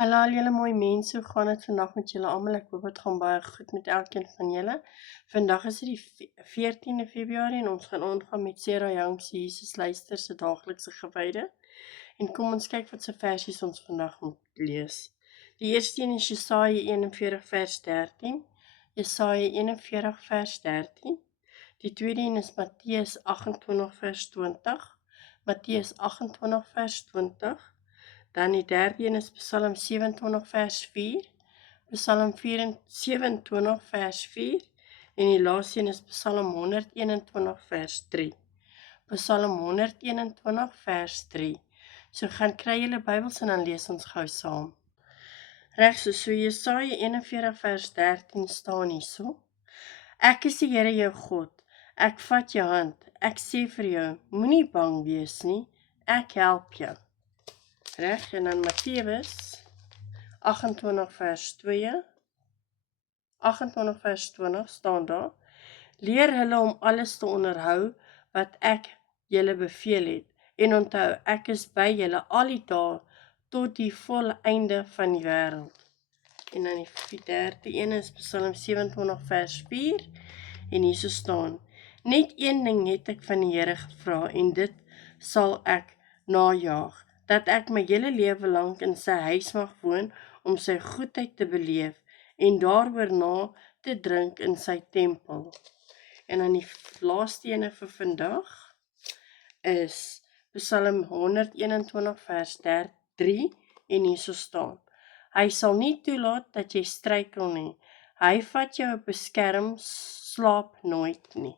Hallo al julle mooi mense, hoe gaan dit vandag met julle almal? Ek hoop dit gaan baie goed met elkeen van julle. Vandag is dit die 14de Februarie en ons gaan aangaan met Sarah Young se Jesus luister se daaglikse gewyde. En kom ons kyk wat se versies ons vandag moet lees. Die eerste een is Jesaja 41 vers 13. Jesaja 41 vers 13. Die tweede een is Matteus 28 vers 20. Matteus 28 vers 20. Dan die derde een is Psalm 27 vers 4, Psalm 27 vers 4 en die laaste een is Psalm 121 vers 3. Psalm 121 vers 3. So gaan kry julle Bybels en dan lees ons gou saam. Regs, so Jesaja 41 vers 13 staan hierso. Ek is die Here jou God. Ek vat jou hand. Ek sê vir jou, moenie bang wees nie. Ek help jou. Reg, en dan Matteus 28 vers 2, 28 vers 20 staan daar, leer hulle om alles te onderhou wat ek julle beveel het, en onthou, ek is by julle al die dae tot die volleinde van die wêreld. En dan die derde een is Psalm 27 vers 4, en hier so staan, net een ding het ek van die Here gevra, en dit sal ek najaag, dat ek my hele lewe lank in sy huis mag woon, om sy goedheid te beleef, en daaroor na te drink in sy tempel. En dan die laaste ene vir vandag, is Psalm 121 vers 3, en hier so staan, hy sal nie toelaat dat jy struikel nie, hy vat jou beskerm, slaap nooit nie.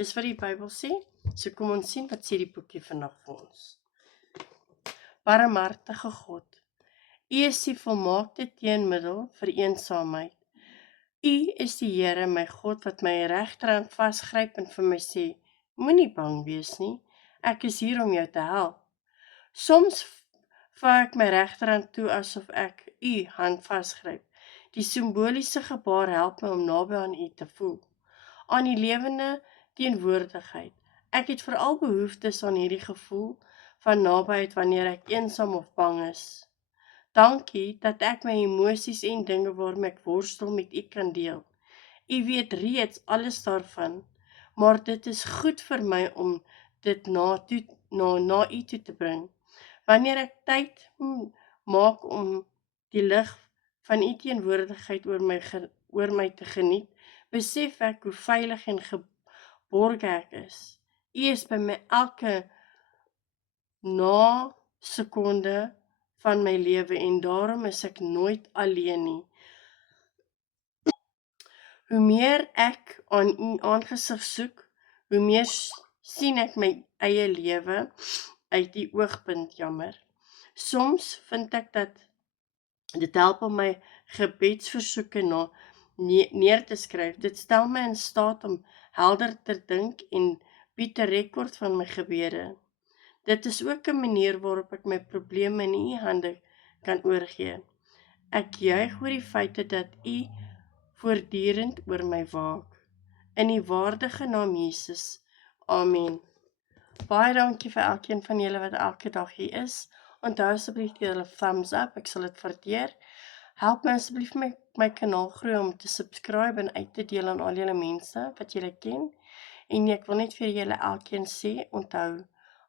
Dis wat die Bybel sê, so kom ons sien wat sê die boekie vandag vir ons. Barmhartige God, U is die volmaakte teenmiddel vir eensaamheid. U is die Here, my God, wat my regterhand vasgryp en vir my sê, moenie bang wees nie, ek is hier om jou te help. Soms vaar ek my regterhand toe asof ek U hand vasgryp. Die simboliese gebaar help my om naby aan U te voel, aan die lewende teenwoordigheid. Ek het veral behoeftes aan hierdie gevoel van nabyheid wanneer ek eensaam of bang is. Dankie dat ek my emosies en dinge waarmee ek worstel met U kan deel. U weet reeds alles daarvan, maar dit is goed vir my om dit na U toe te bring. Wanneer ek tyd maak om die lig van U teenwoordigheid oor my te geniet, besef ek hoe veilig en geborg ek is. U is by my elke sekonde van my lewe en daarom is ek nooit alleen nie. Hoe meer ek aan U aangesig soek, hoe meer sien ek my eie lewe uit U oogpunt jammer. Soms vind ek dat dit help om my gebedsversoeke neer te skryf. Dit stel my in staat om helder te dink en bied 'n rekord van my gebede. Dit is ook 'n manier waarop ek my probleme in U hande kan oorgee. Ek juig oor die feite dat U voortdurend oor my waak. In die waardige naam Jesus. Amen. Baie dankie vir elkeen van julle wat elke dag hier is. Onthou asseblief julle thumbs up, ek sal dit waardeer. Help my asseblief my kanaal groei om te subscribe en uit te deel aan al julle mense wat julle ken. En ek wil net vir julle elkeen sê, onthou,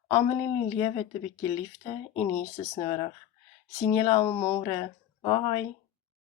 almal in die lewe het 'n bietjie liefde en Jesus nodig. Sien julle almal môre. Bye.